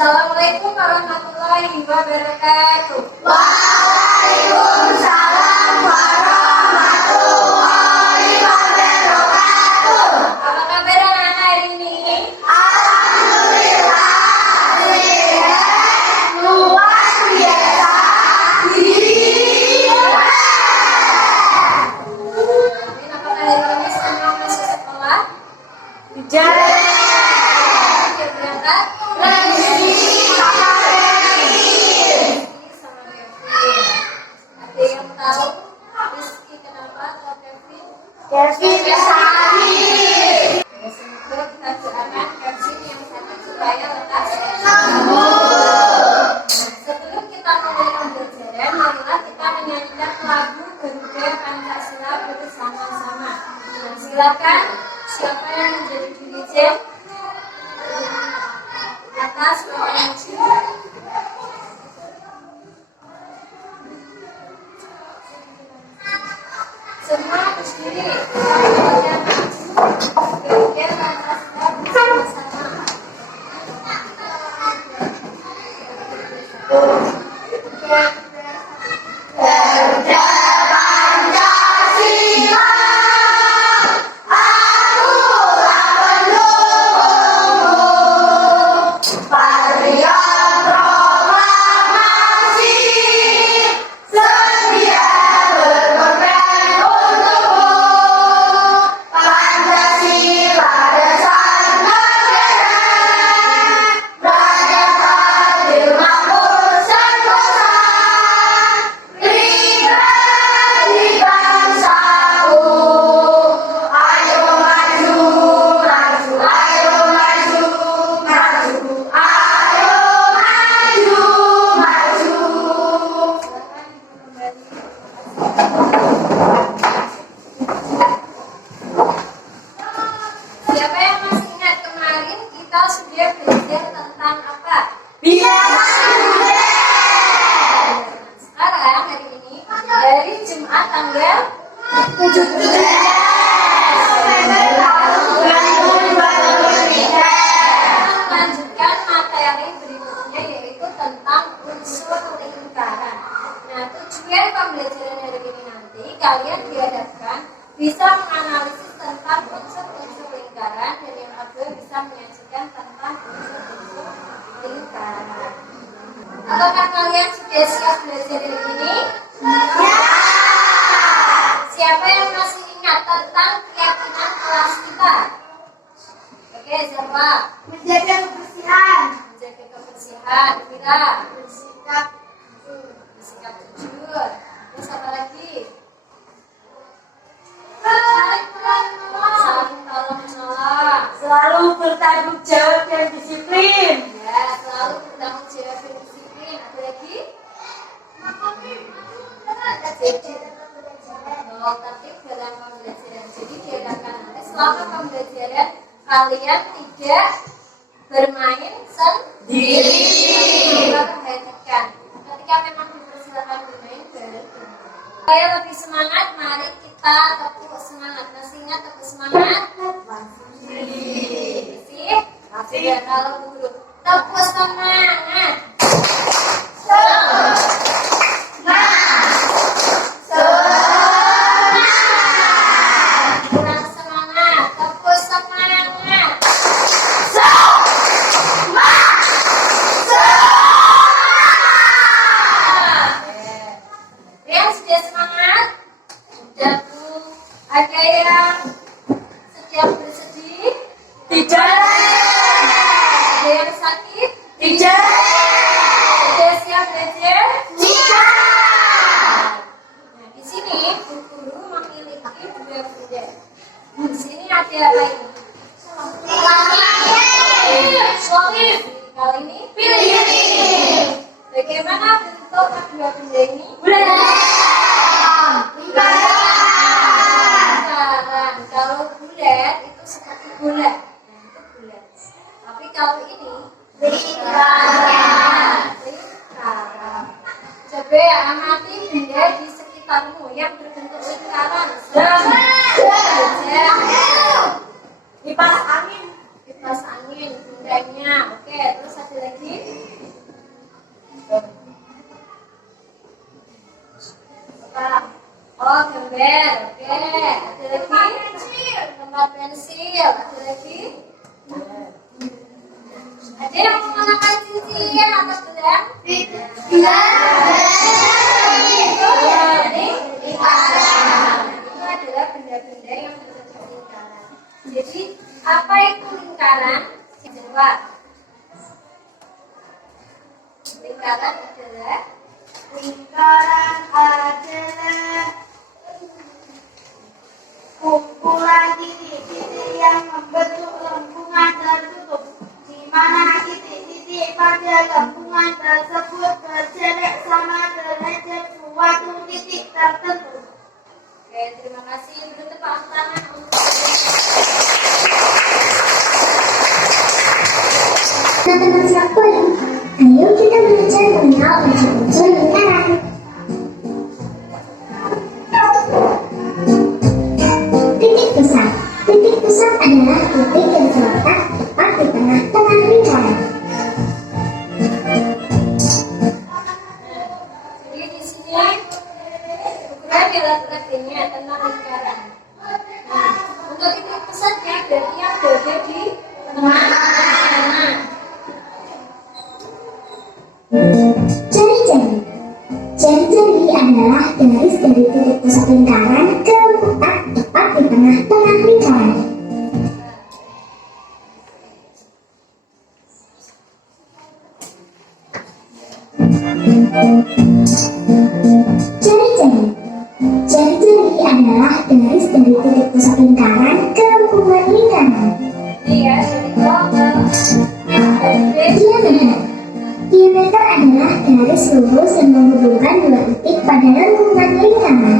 Assalamualaikum warahmatullahi wabarakatuh. Waalaikumsalam warahmatullahi wabarakatuh. Apa kabar anak-anak hari ini? Alhamdulillah, sehat, luar biasa, Apakah hari ini semua masuk sekolah? Tidak. Sudah berangkat? Ada yang tahu Rizky kenapa atau Kevin? Kevin sakit. Semoga kita doakan Kevin yang sakit supaya lekas Sebelum kita mulai pembelajaran, marilah kita menyanyikan lagu Garuda Pancasila bersama-sama. Nah, silakan siapa yang menjadi dirijen atas provinsi. Semua berdiri. Garuda Pancasila bersama-sama. Garuda Pancasila, akulah pendukungmu. Patriot proklamasi, sedia berkorban untukmu. Pancasila dasar negara, rakyat adil makmur sentosa. Pribadi bangsaku, ayo maju, maju, ayo maju, maju, ayo maju, maju. Siapa yang masih ingat kemarin kita sudah belajar tentang apa? Bilangan bulan. Sekarang hari ini dari Jumat tanggal 17 November tahun 2023. melanjutkan materi berikutnya yaitu tentang unsur lingkaran. Nah, tujuan pembelajaran hari ini nanti kalian dihadapkan bisa menganalisis tentang unsur-unsur lingkaran dan yang kedua bisa menyajikan tentang unsur-unsur lingkaran. Apakah kalian sudah siap belajar hari ini? Ya. Siapa yang masih ingat tentang keyakinan kelas kita? Oke, siapa? Menjaga kebersihan. Menjaga kebersihan, Mira. Bersikap Bersikap jujur. Terus apa lagi? Saling tolong menolong. selalu bertanggung jawab dan disiplin. Ya, selalu bertanggung jawab dan disiplin. Ada lagi? Tertib dalam pembelajaran. Jadi diadakan nanti selama pembelajaran kalian tidak bermain sendiri. Kita perhatikan. Ketika memang dipersilakan bermain, baru bermain. Supaya lebih semangat, mari kita tepuk semangat. Masih ingat tepuk semangat? Masih? Sudah kalau dulu. Tepuk semangat. Kurang semangat. Tepuk semangat. Yang sudah semangat? Sudah tuh. Ada yang sedang bersedih? Tidak. Ada yang sakit? Tidak. Sudah siap belajar? Tidak. Nah, di sini Bu Guru memiliki dua benda. Di sini ada apa ini? Selotip. Kalau ini Pilih. bagaimana bentuk kedua benda ini? Lingkaran. Kalau bulat itu seperti bola. Nah, itu bulat. Tapi kalau ini lingkaran. Coba amati benda di sekitarmu yang berbentuk lingkaran. Jam. Kipas angin. Kipas angin bendanya. Oke, terus ada lagi. yang menggunakan cincin atau gelang? Itu adalah benda-benda yang berbentuk lingkaran. Jadi, apa itu lingkaran? Jawab. Lingkaran adalah kumpulan titik-titik yang membentuk lengkungan tertutup, di mana titik-titik pada lengkungan tersebut terjelek sama derajat suatu titik tertentu. Oke, terima kasih. Beri tepuk tangan untuk Teman-teman sekalian, ayo kita belajar mengenal unsur-unsur lingkaran. Titik pusat. Titik pusat adalah titik yang terletak tepat di tengah-tengah lingkaran. Jadi di sini ukuran diagram tentang lingkaran. Nah, untuk titik pusatnya berarti yang berada di tengah-tengah. Jari-jari. Jari-jari adalah garis dari titik pusat lingkaran ke lengkung tepat di tengah-tengah lingkaran. Jari-jari. Jari-jari adalah garis dari titik pusat lingkaran ke lengkungan lingkaran. Ini ya, dari bawah ke Diameter. Diameter adalah garis lurus yang menghubungkan dua titik pada lengkungan lingkaran.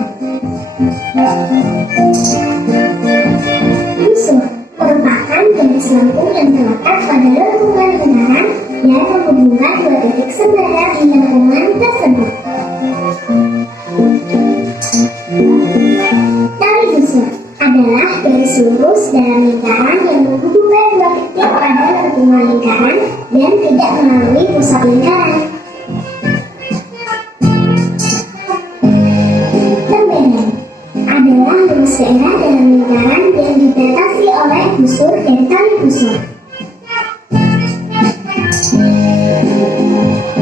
Busur merupakan garis lengkung yang terletak pada lengkungan lingkaran yang menghubungkan dua titik sembara di lengkungan tersebut. Tali busur adalah garis lurus dalam lingkaran yang menghubungkan dua titik pada lengkungan lingkaran dan tidak melalui pusat lingkaran. Lemberan adalah luas daerah dalam lingkaran yang dibatasi oleh busur dan tali busur.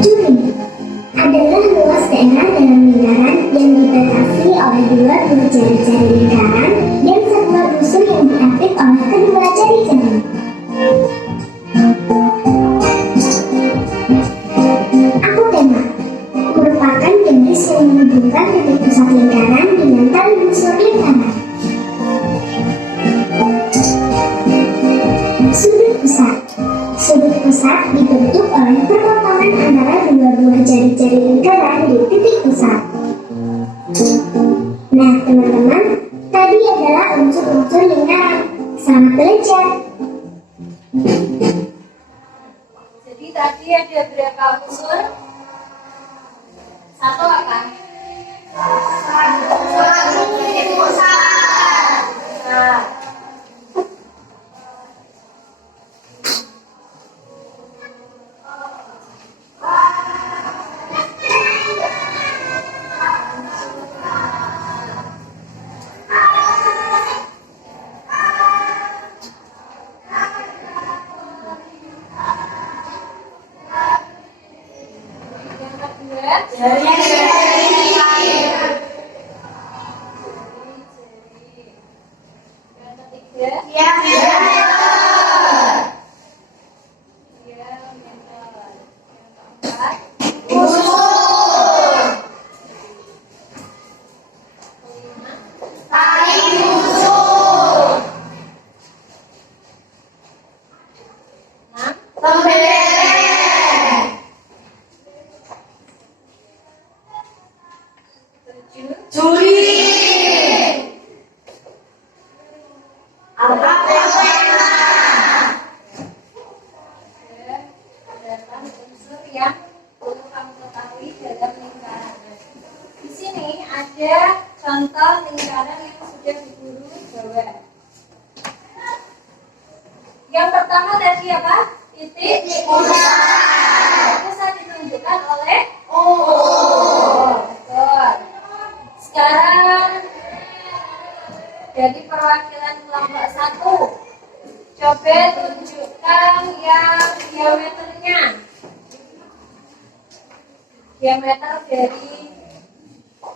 Juri adalah luas daerah dalam lingkaran yang dibatasi oleh dua buah jari-jari lingkaran dan sebuah busur yang diapit oleh kedua jari-jari. Apotema merupakan garis yang menghubungkan titik pusat lingkaran dengan tali busur lingkaran. Sudut pusat. Sudut pusat dibentuk oleh perpotongan antara dua buah jari-jari lingkaran di titik pusat. Nah, teman-teman, tadi adalah unsur-unsur lingkaran. Selamat belajar. Jadi tadi ada berapa unsur? Satu apa? Nah, yang kedua, yang ketiga, diameter. Yang keempat, kelima, enam, tujuh, delapan unsur yang perlu kamu ketahui dalam lingkaran. Di sini ada contoh lingkaran yang sudah diguru Jawa. Yang pertama tadi apa? Titik pusat. Pusat ditunjukkan oleh betul. Sekarang dari perwakilan kelompok 1, coba tunjukkan yang diameternya Busurnya. Diameter dari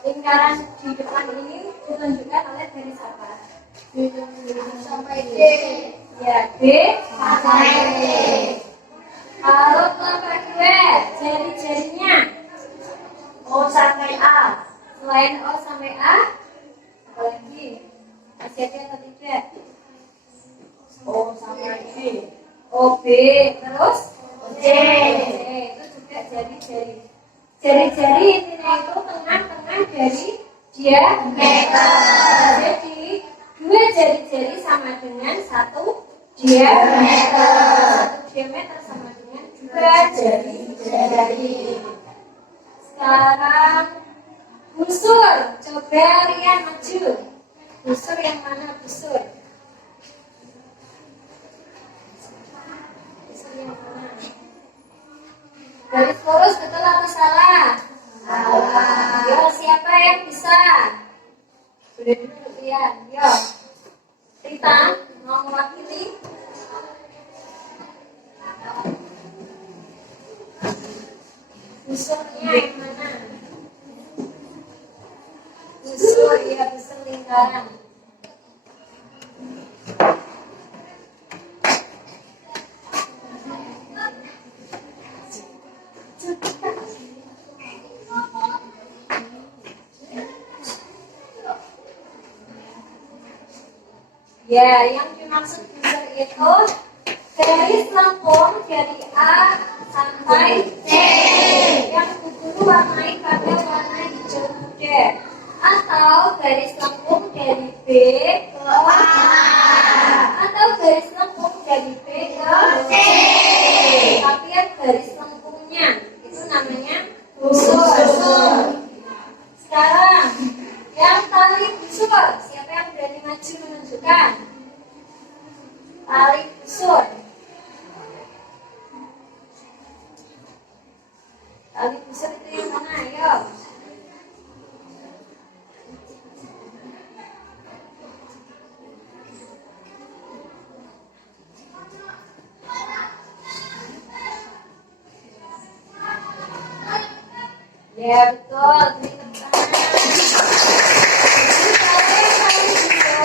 lingkaran di depan ini ditunjukkan oleh garis apa? Sampai D. Ya, D sampai D. Lalu kelompok 2, jari-jarinya. O sampai A. Selain O sampai A, apa lagi? Masih ada atau tidak? O sampai B. O, B, terus C. itu juga jari-jari. Jari-jari intinya itu tengah-tengah dari diameter. Jadi dua jari-jari sama dengan satu diameter. Satu diameter sama dengan dua jari-jari. Sekarang busur. Coba Rian maju. Busur yang mana busur? Busur yang mana? Garis lurus betul atau salah? Salah. Yo, siapa yang bisa? Sudah dulu Rian. Yo. Rita, mau mewakili? Busurnya yang mana? Busur, ya busur lingkaran. Ya, yang dimaksud busur itu garis lengkung dari A sampai C yang dulu warnai pada warna hijau muda, atau garis lengkung dari B ke A, atau garis lengkung dari B ke C. Tapi yang garis lengkungnya itu namanya busur. Sekarang yang tali busur, siapa yang berani maju menunjukkan? Tali busur. Tali busur itu yang mana? Ayo. Ya betul, ini tepat.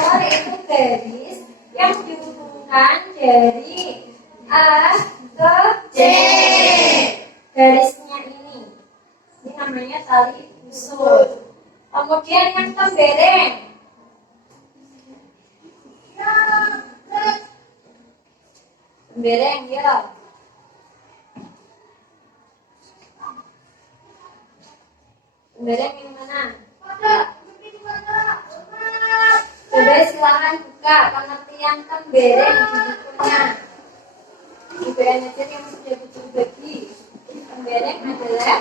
Jadi itu garis yang dihubungkan dari A ke C. Garisnya ini namanya tali busur. Kemudian yang tembereng. Tembereng ya. Tembereng yang mana? Coba silakan buka pengertian tembereng di bukunya. IPN aja yang sudah bagi. Tembereng adalah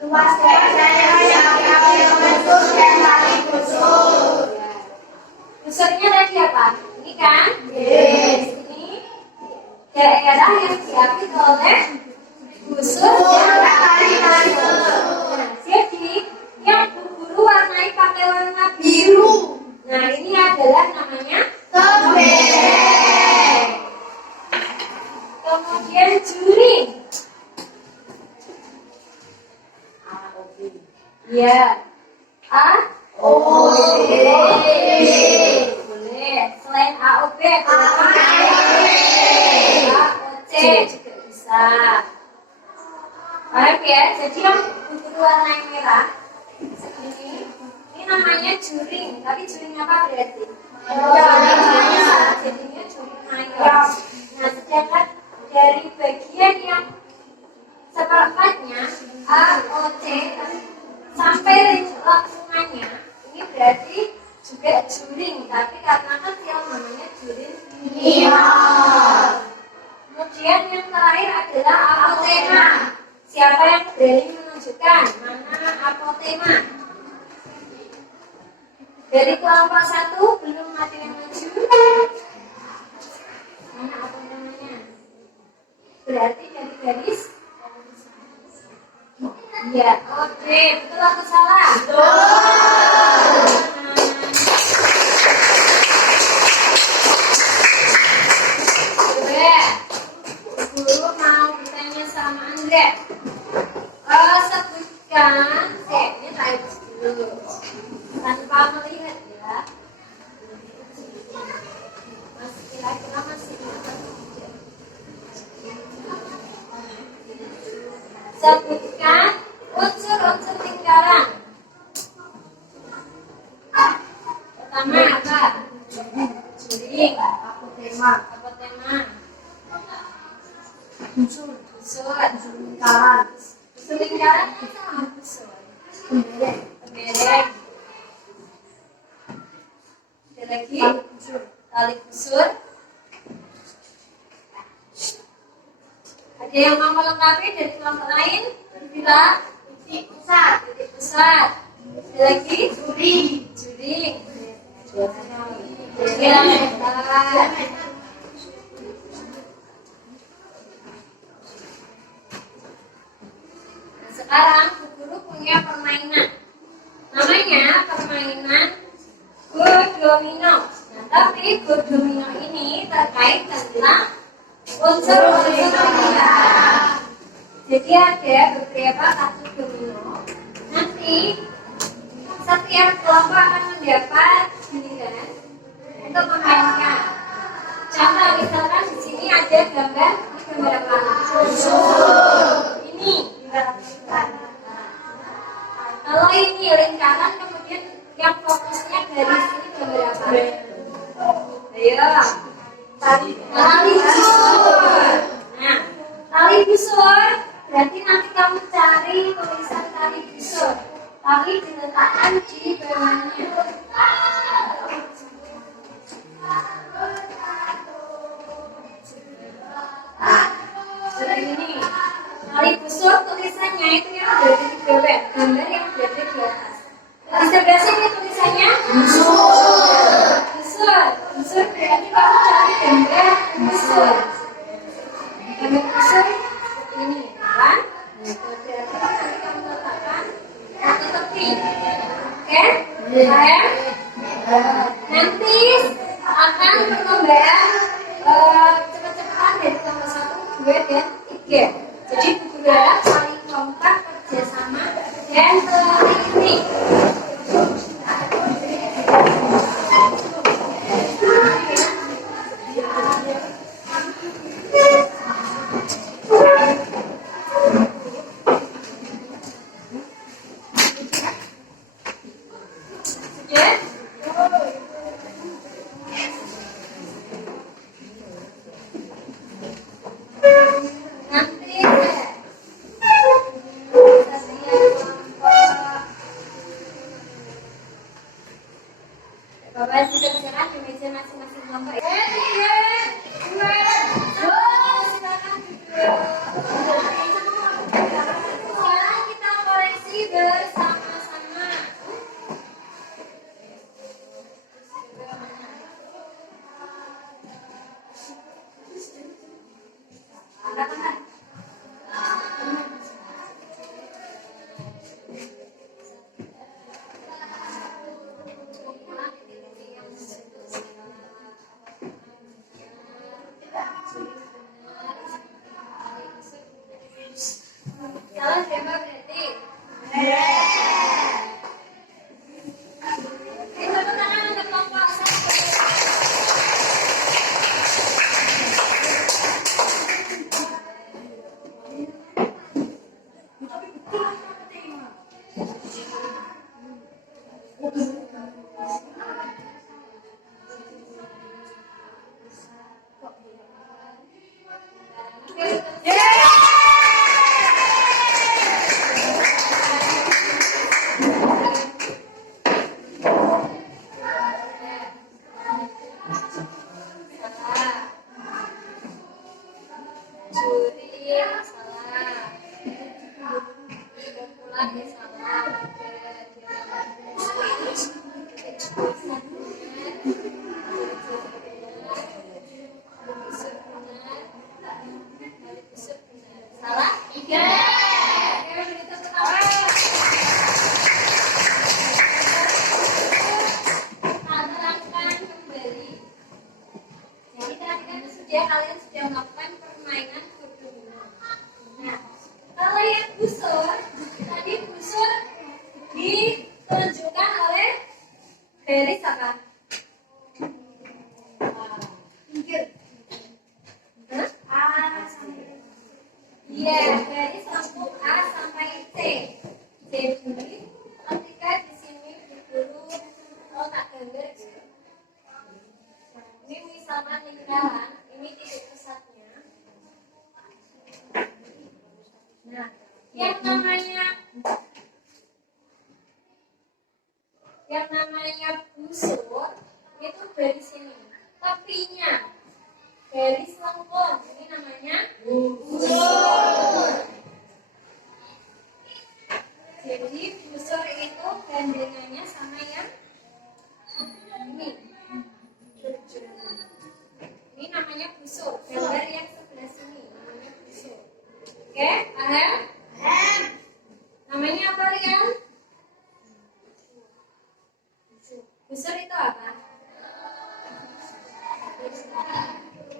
Luas daerah yang membentuk dan tali busur. busurnya tadi apa? Ini kan? Yes. Ini daerah yang diapit oleh busur yang Tali busur. Nah, jadi yang berburu warnai pakai warna biru. Nah, ini adalah namanya Tembereng. Kemudian juring. Ya. A, O, B. boleh. Selain A, O, B, A, O, C juga bisa. Baik ya, jadi yang berburu warna yang merah segini, ini namanya juring. Tapi juring apa berarti? Jadinya juring mayor. Nah, sedangkan dari bagian yang seperempatnya A, O, C sampai langsungannya, ini berarti juga juring. Tapi karena kecil namanya juring minor. Kemudian yang terakhir adalah apotema. Siapa yang berani menunjukkan mana apotema? Dari kelompok 1 belum ada yang maju. Mana apotemanya? Berarti dari garis. Ya, oke, betul atau salah? Betul. Coba, guru mau bertanya deh. Sebutkan, ini types dulu. Tanpa melihat ya. Masih kira-kira masih ingat. Sebutkan unsur-unsur lingkaran. Pertama apa? Juring. Apotema. Apotema. Unsur. Busur. Lingkaran. Busur lingkaran kan sama busur. Pemberek. Berek. Ada lagi? Tali busur. Ada yang mau melengkapi dari kelompok lain? Tidak. Titik pusat. Titik pusat. Ada lagi? Juring. Juring. Diameter. Nah, sekarang Bu Guru punya permainan. Namanya permainan Go Domino. Nah, tapi Go Domino ini terkait tentang unsur-unsur lingkaran. Jadi ada beberapa kartu domino. Nanti setiap kelompok akan mendapat giliran untuk memainkan. Contoh misalkan di sini ada gambar apa? Ini. Kalau ini lingkaran, kemudian yang fokusnya dari sini gambar apa? Ayo. Tali busur. Nah, tali busur berarti nanti kamu cari tulisan tali busur. Tali diletakkan di bawahnya. Seperti ini. Tali busur tulisannya itu yang berada di bawah, gambar yang berada di atas. Di sebelah sini tulisannya busur. Busur berarti kamu cari gambar busur. Gambar busur seperti ini, kan? Berarti nanti kamu letakkan satu tepi. Oke? Sayang? Nanti akan perlombaan cepat-cepatan dari kelompok 1, 2, dan 3. Jadi Bu Guru harap saling kompak, kerjasama, dan teliti. Bapak sudah berserah di meja masing-masing kelompok. Silakan duduk. Sekarang kita koreksi bersama-sama. Salah siapa berarti? Tepuk tangan untuk kelompok 1. Salah? 3. Oke, berita pertama. Kita terangkan kembali. Jadi tadi kan kalian sudah melakukan permainan domino. Nah, Nah, yang namanya busur itu dari sini. Tepinya garis lengkung ini namanya busur. Jadi busur itu gandengannya sama yang ini. Ini namanya busur. Gambar yang sebelah sini namanya busur. Oke, paham? Namanya apa, Rian? Busur itu apa?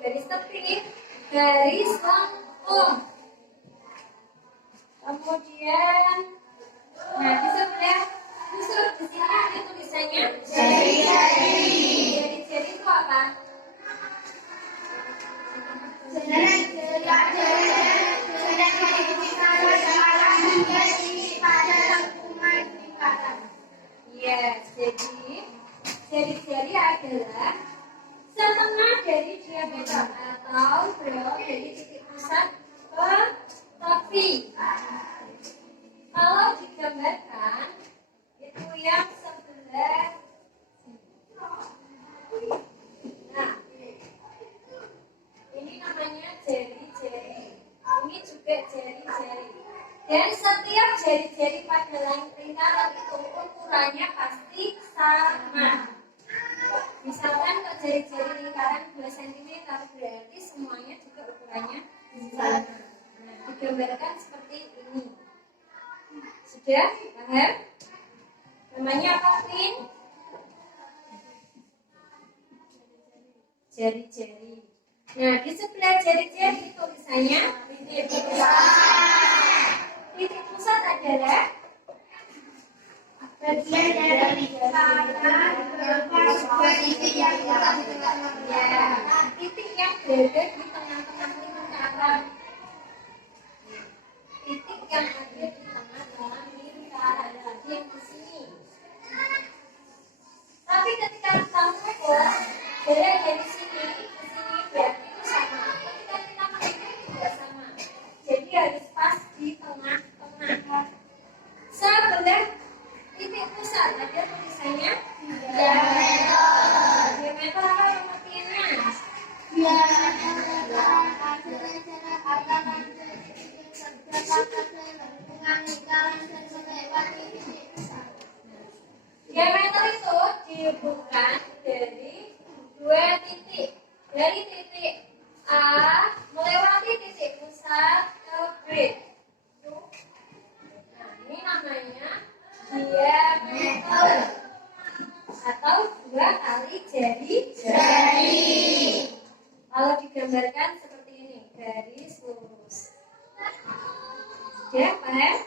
Garis tepi, garis lengkung. Kemudian, nah di sebelah busur di sini ada tulisannya jari-jari. Jari-jari itu apa? Yes, jadi jari-jari adalah setengah dari diameter atau belok dari titik pusat ke tepi. Kalau digambarkan itu yang sebelah nah ini namanya jari-jari, ini juga jari-jari. Dan setiap jari-jari pada lingkaran itu ukurannya pasti sama. Misalkan untuk jari-jari lingkaran 2 cm berarti semuanya juga ukurannya sama. Nah, digambarkan seperti ini. Sudah paham? Namanya apa, Vin? Jari-jari. Nah, di sebelah jari-jari tulisannya titik pusat. Titik pusat adalah Bagian dari lingkaran titik yang ya, titik yang berada di tengah-tengah lingkaran. Titik yang ada di tengah-tengah lingkaran. Jadi yang di sini. Tapi ketika kita ukur jarak dari sini ke sini berarti itu sama. Ketika kita mengitung juga sama. Jadi harus pas di tengah-tengah. Sebelah titik pusat ada tulisannya diameter. Diameter apa pengertiannya? Diameter itu dihubungkan dari 2 titik. Dari titik A melewati titik pusat ke B. Nah, ini namanya diameter atau 2 kali jari. Kalau digambarkan seperti ini, garis lurus. Ya, paham?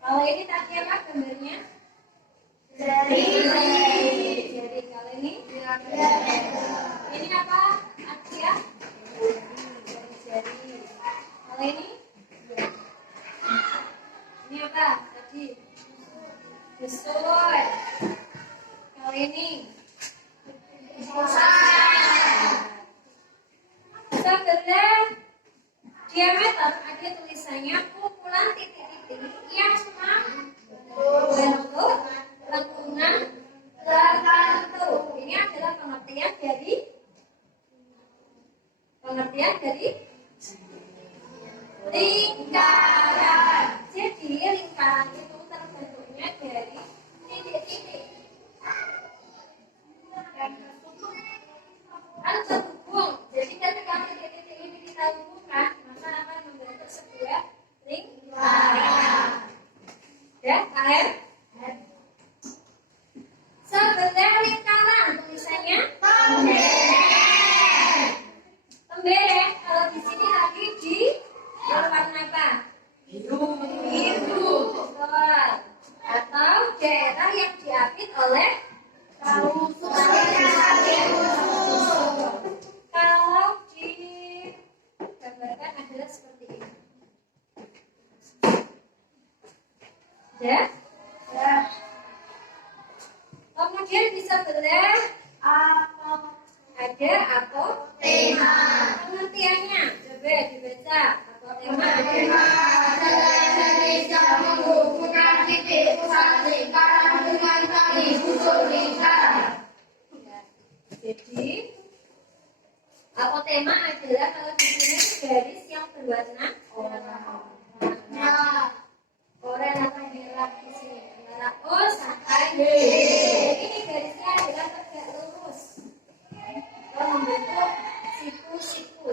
Kalau ini tadi apa gambarnya? Jari. Kalau ini? Ini apa? Akia? Jari. Kalau ini? Ini apa? Tadi? Busur. Kalau ini? Sebelah diameter ada tulisannya kumpulan titik-titik yang membentuk lengkungan tertentu. Ini adalah pengertian dari lingkaran. Jadi lingkaran itu terbentuknya dari titik-titik. Kan terhubung. Jadi ketika titik-titik ini kita hubungkan, maka akan membentuk sebuah lingkaran. Ya, paham? Sebelah lingkaran tulisannya tembereng. Kalau di sini lagi di warna apa? Biru. Betul. Atau daerah yang diapit oleh kalau digambarkan adalah seperti ini. Ya? Kemudian di sebelah ada apotema. Pengertiannya coba dibaca. Tema adalah Indonesia menghubungkan titik pusat lingkaran dengan tali busur lingkaran. Jadi tema adalah kalau di sini garis yang berwarna oranye atau merah di sini antara O sampai Y. Ini garisnya adalah tegak lurus. Kalau membentuk siku-siku.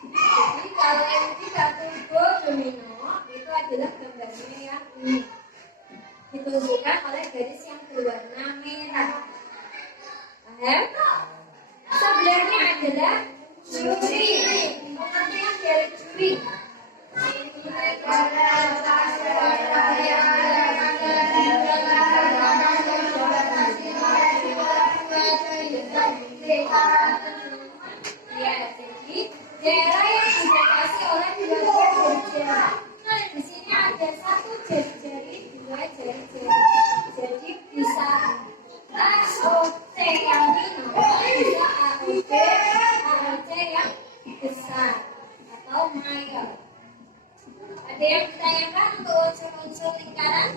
Jadi kalau yang tidak turbo domino itu adalah gambarnya yang ini. Ditunjukkan oleh garis yang berwarna merah. Paham? Sebelahnya adalah juri. Pengertian dari juri. Ya, jadi daerah yang dibatasi oleh dua jari-jari. Nah, di sini ada satu jari-jari, dua jari-jari. Jadi bisa AOC yang minor, bisa AOC yang besar atau mayor. Ada yang ditanyakan untuk unsur-unsur lingkaran?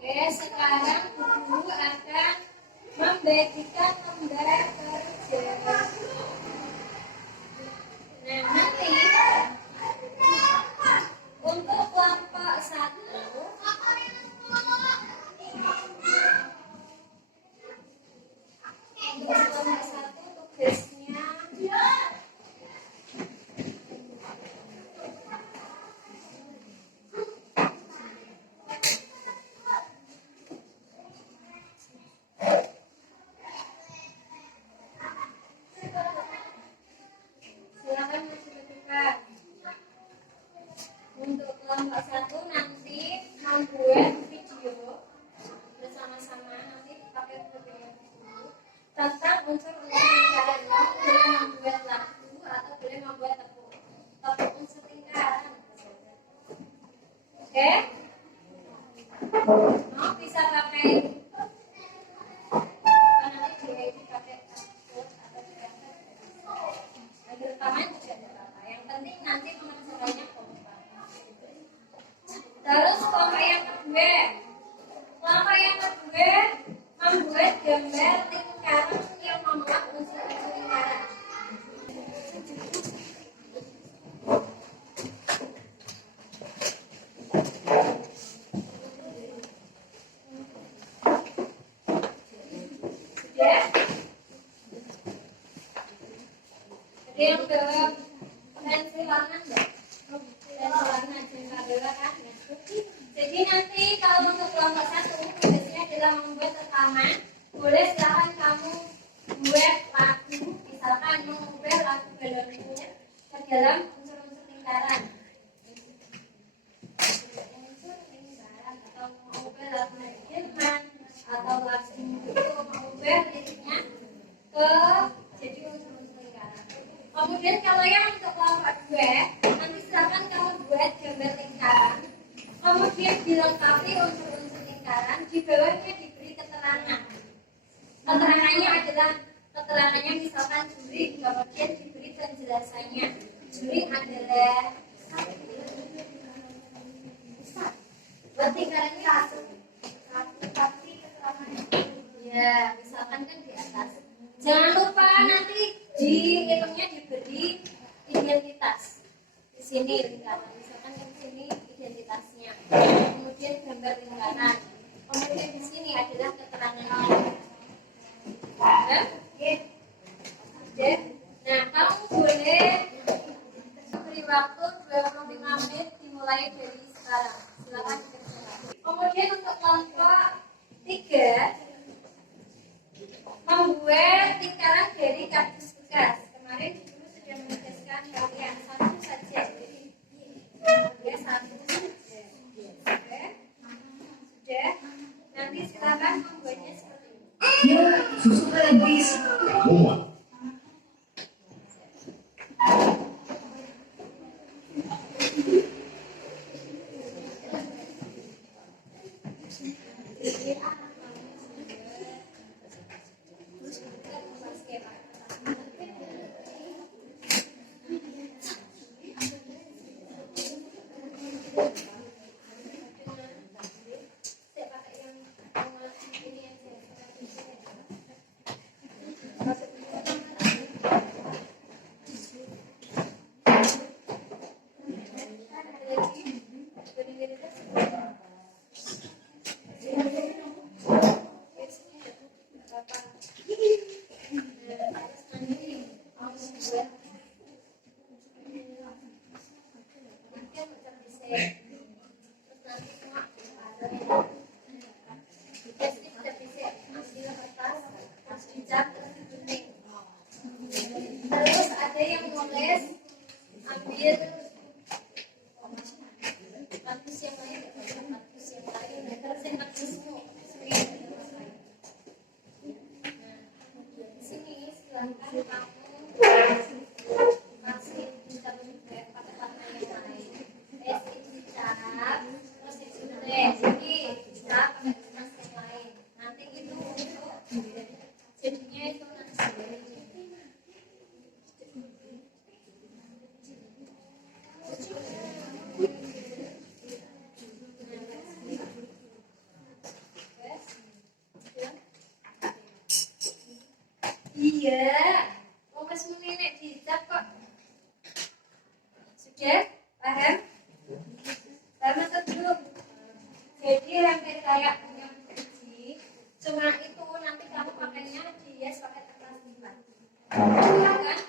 Oke, sekarang guru akan membagikan lembar kerja. Nah, nanti untuk kelompok 1 tugasnya silakan masuk. Untuk kelompok 1 nanti membuat video bersama-sama, nanti pakai video tentang unsur-unsur lingkaran. Kamu boleh membuat lagu atau boleh membuat tepuk unsur lingkaran. Oke? Mau bisa pakai nanti dia pakai kasut atau digambar. Ada rekaman juga ada apa. Yang penting nanti pengerjaannya kompak. Terus kelompok yang kedua membuat gambar lingkaran yang memuat unsur-unsur lingkaran. Sudah? Ada yang bawa pensil warna enggak? Pensil warna jangan bawa kan? Jadi nanti kalau untuk kelompok 1 tugasnya adalah membuat rekaman. Boleh silakan kamu buat lagu, misalkan mengubah lagu balonku ke dalam unsur-unsur lingkaran. Unsur lingkaran atau mengubah lagu Firman atau lagu itu mengubah liriknya ke jadi unsur-unsur lingkaran. Kemudian kalau yang untuk kelompok 2 nanti silakan kamu buat gambar lingkaran. Kemudian dilengkapi unsur-unsur lingkaran, di bawahnya diberi keterangan. Keterangannya adalah keterangannya misalkan juri, kemudian diberi penjelasannya. Juri adalah buat lingkarannya satu tapi keterangannya. Ya, misalkan kan di atas. Jangan lupa nanti di ilmunya diberi identitas. Di sini lingkaran, misalkan di sini identitasnya. Kemudian gambar lingkaran. Kemudian di sini adalah keterangannya. Nah, kamu boleh beri waktu 25 menit dimulai dari sekarang. Silakan dikerjakan. Kemudian untuk kelompok 3 membuat lingkaran dari kardus bekas. Kemarin guru sudah menugaskan kalian satu saja. Ya, satu saja. Sudah. Nanti silakan membuatnya seperti ini. Ya, susu habis. Muat. masih bisa berpikir pakai kata yang lain. S itu bicara, terus itu tulis. Jadi bisa pakai kata yang lain. Nanti itu jadinya itu nanti. Iya, mau mas nenek dicap kok. Sudah, paham? Paham atau belum? Jadi hampir kayak punya biji, cuma itu nanti kamu pakainya dihias pakai kertas lipat. Iya kan?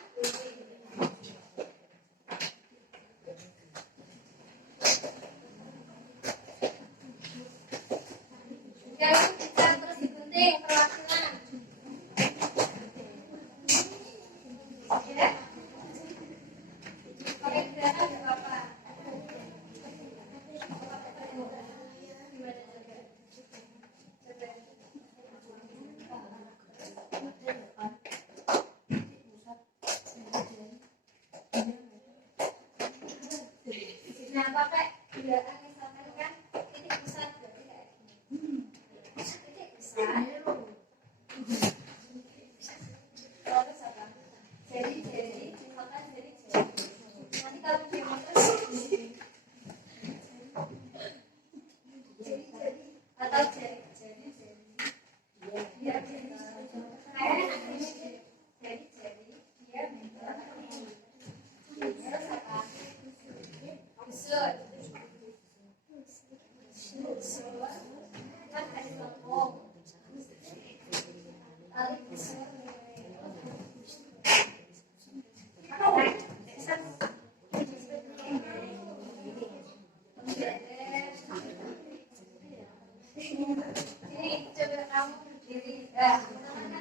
Jangan dicap terus digunting perwakilan. Ya. Pakai gerakan nggak apa-apa. Nah, pakai gerakan misalkan kan titik pusat berarti kayak gini. Titik pusat. Terus apa? Jari, misalkan jari. Nanti kalau dia terus jari atau jari. Dia jari dia terus apa? Usul kan ada kelompok tali usul ini coba kamu berdiri kemana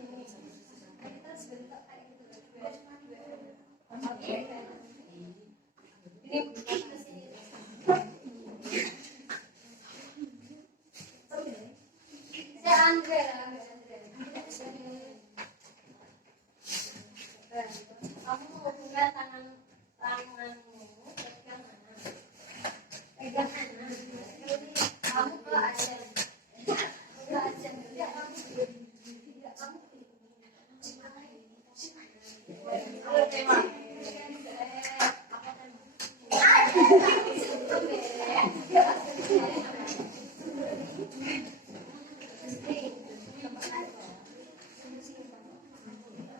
ini kita sebentar kayak gitu oke ini bukan kesini saya Andre kamu mau buka tanganmu pegang mana pegang mana kamu ke aja ya kamu kalau tema apa tema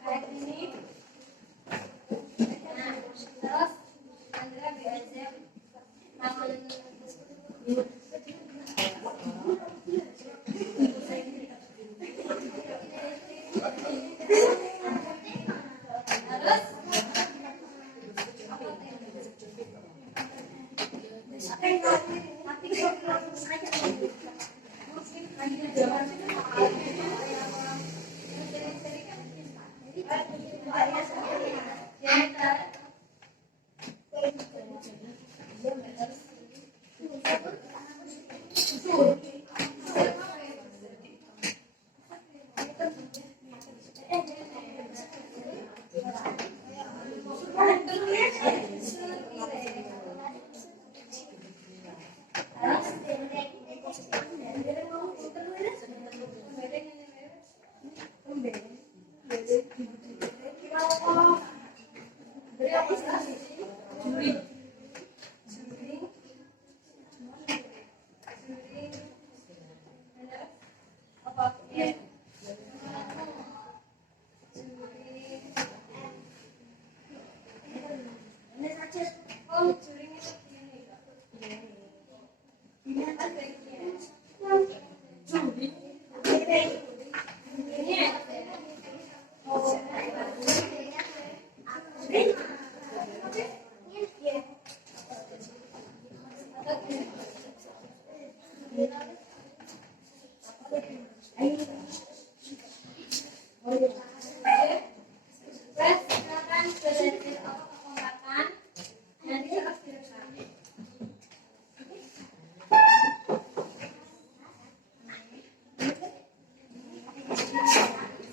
kayak gini. Nah, terus Andrea biasa tangan terus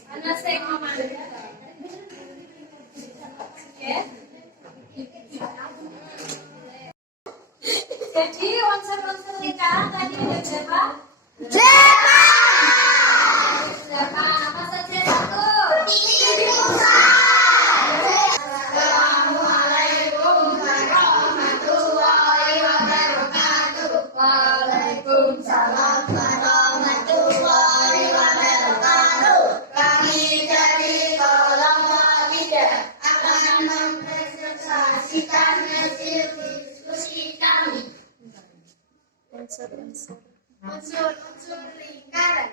Ana sing ngomong Unsur-unsur lingkaran.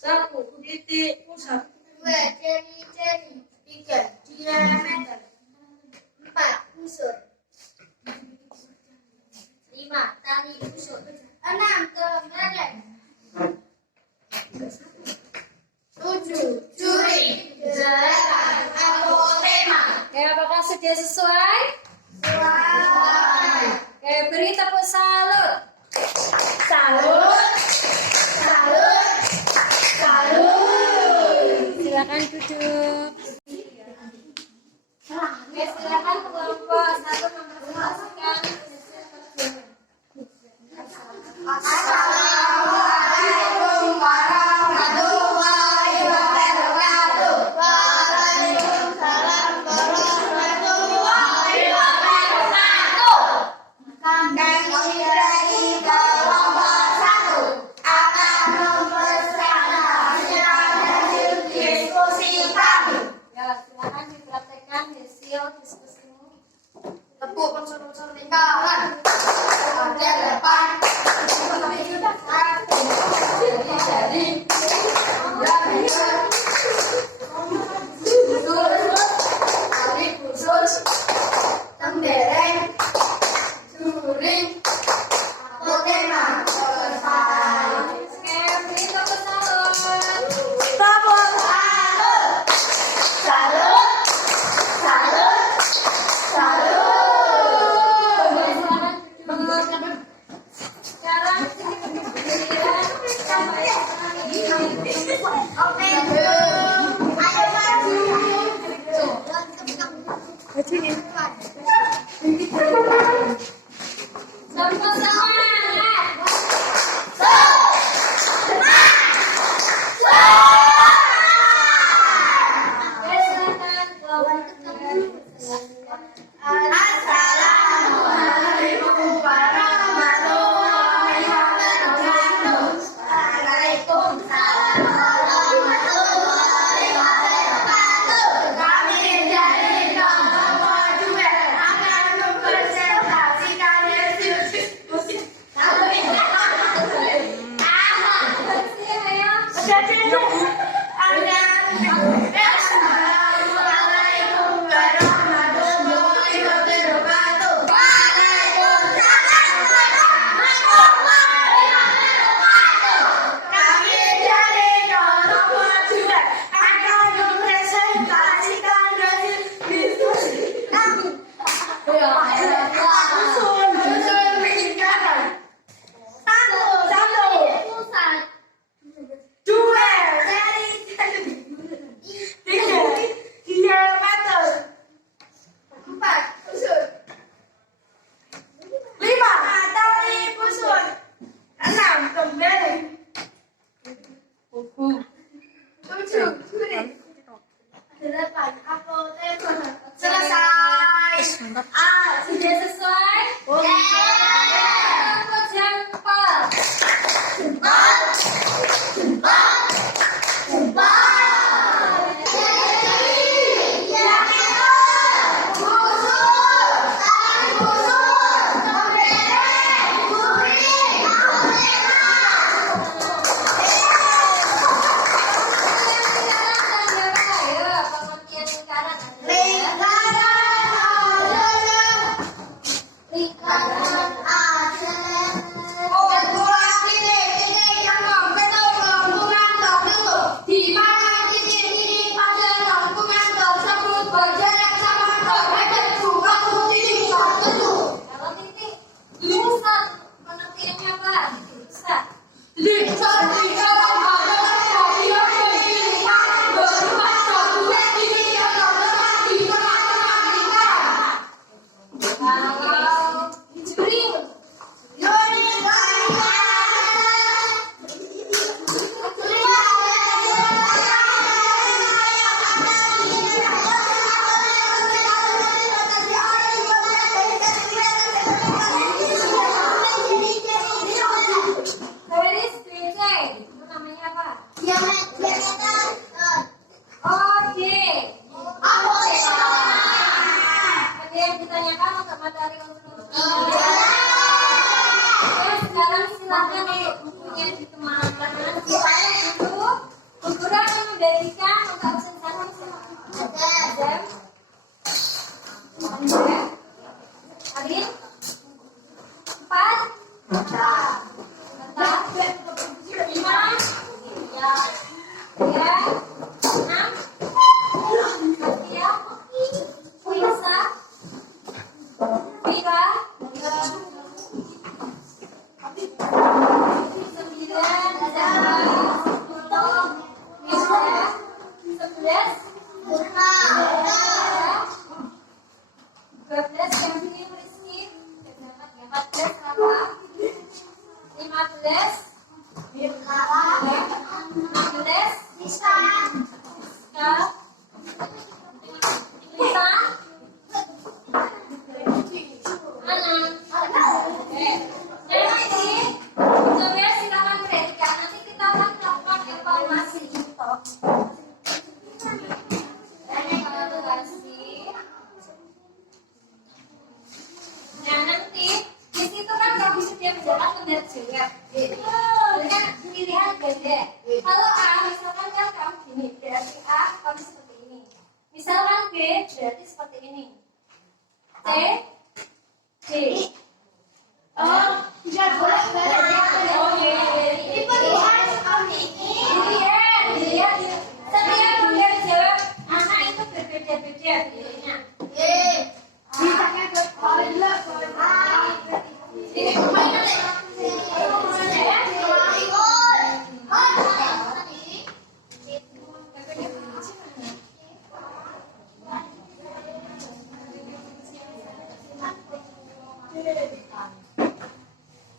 1. Titik pusat. 2. Jari-jari. 3. Diameter. 4. Unsur. 5. Tali unsur. 6. Tenggalan. 7. Curi. 8. Apotema. Oke, apakah sudah sesuai? Sesuai. Oke, beri tepuk salut. Salut. Salut. Salut. Silakan duduk. Oke, silakan kelompok 1 mempresentasikan Assalamualaikum warahmatullahi wabarakatuh. Waalaikumsalam warahmatullahi wabarakatuh. Kami dari kelompok 1 akan mempresentasikan hasil diskusi kami. Ya, silakan dipraktekkan hasil diskusimu. Tepuk unsur-unsur lingkaran. Ada 8. Jadi, tarik khusus, tembereng, curi, apotema. Selesai. Oke, beri tepuk salut. Salut. Salut. Salut. Salut. Oke, silakan duduk. Sekarang giliran sampai Oke. Ayo maju. sama semangat. Oke, silakan kelompok. Assalamualaikum warahmatullahi wabarakatuh. Waalaikumsalam warahmatullahi wabarakatuh. Kami dari kelompok 2 akan mempresentasikan hasil diskusi. Assalamualaikum warahmatullahi wabarakatuh. Waalaikumsalam warahmatullahi wabarakatuh. Kami dari kelompok 2 akan mempresentasikan hasil diskusi kami. Unsur lingkaran. 1. Pusat. 2. Jari pendek. Kalau A, misalkan kan kamu gini, berarti A kamu seperti ini. Misalkan B, berarti seperti ini. C, D. Oh, tidak boleh bareng. Oke. Ini perubahan seperti ini. Dilihat. Setiap menjawab anak itu berbeda-beda dirinya. Misalnya ini permainan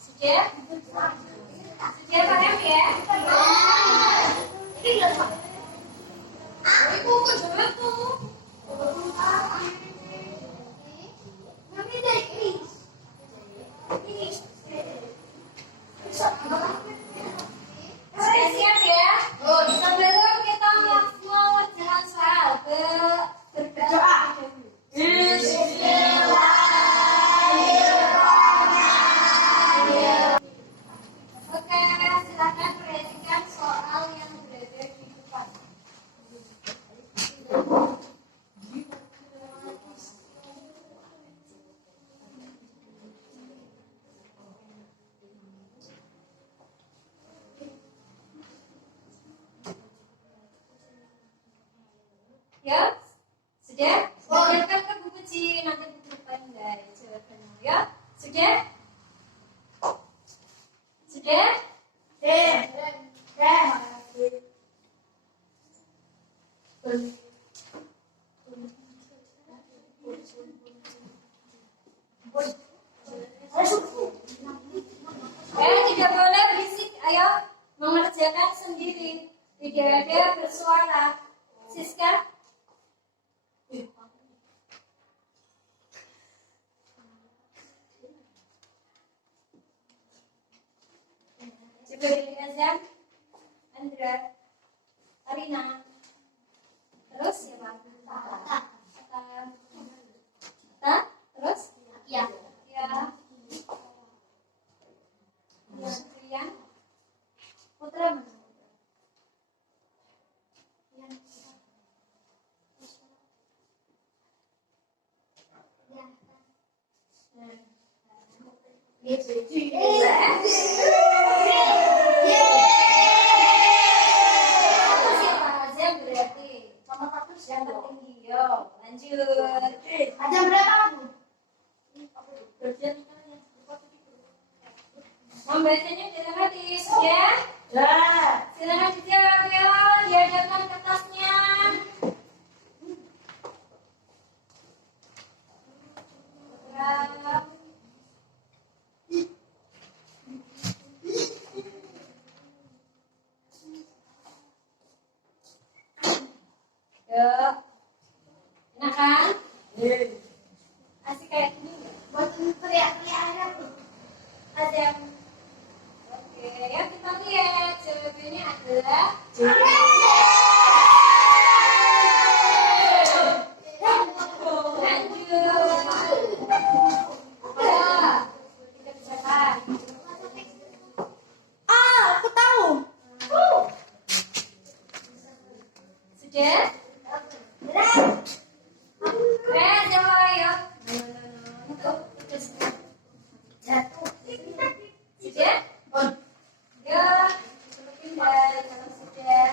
Sudah? Sudah paham ya? Sudah siap ya? Sebelum kita mengerjakan soal berdoa. Oke, silakan perhatikan soal yang berada di depan. Ya, sudah? Silakan ke buku C, nanti buku depan dari jawabannya ya. Sudah? Sudah? Tidak boleh berisik. Ayo mengerjakan sendiri. Tidak ada bersuara. Siska? Jibril Azam, Andra, Arina, terus siapa? Ata, terus? Ya. Rian, Putra mana? Siapa Azam berarti? Yang tertinggi. Yo, lanjut. Ada berapa, Bu? Membacanya dengan hati, ya? Silakan dijawab Melon, dihadapkan kertasnya. Yuk, enak kan? Asik kayak gini nggak? Buat teriak-teriak. Azam. Oke, ya kita lihat jawabannya adalah Aku tahu. sudah? Jawab ayo. Jatuh. Sudah? Ya, pindah kalau sudah.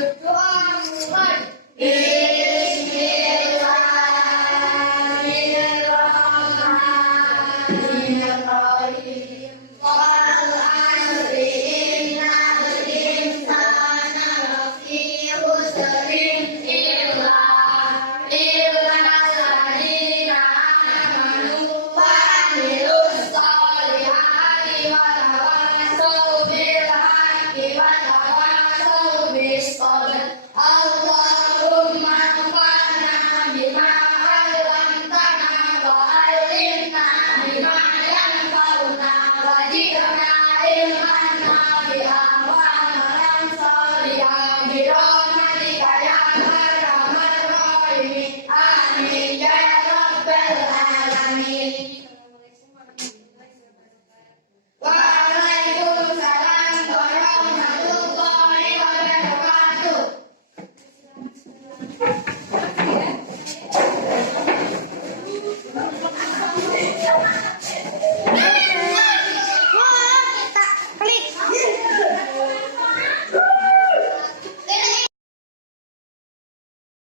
Doa